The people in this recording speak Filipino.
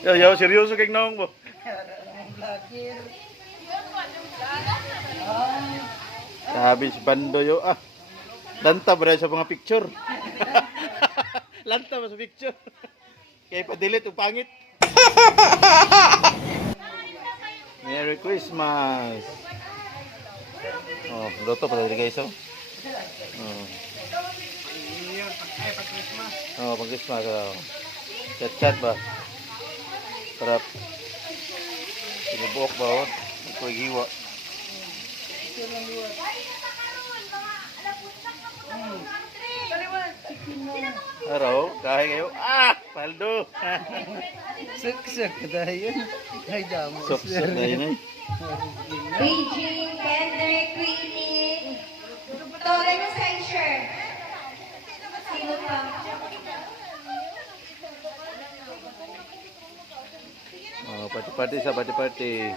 Yo, seryoso kay naong mo. Sabi si Bando yo. Lanta ba sa mga picture? Lanta ba sa picture? Kaya pa-delete yung pangit. Merry Christmas. Oh, luto pa tayo guys. Pag-Christmas. Chat-chat ba? Sarap. Sinubuok ba? Ito hiwa. Araw, kahit kayo. Paldo. Suk dahil. Ay damo. Sok dahil. Beijing, Kendrick, Queenie. Tore mo sa shirt. Sino pa? Party-party sa party-party.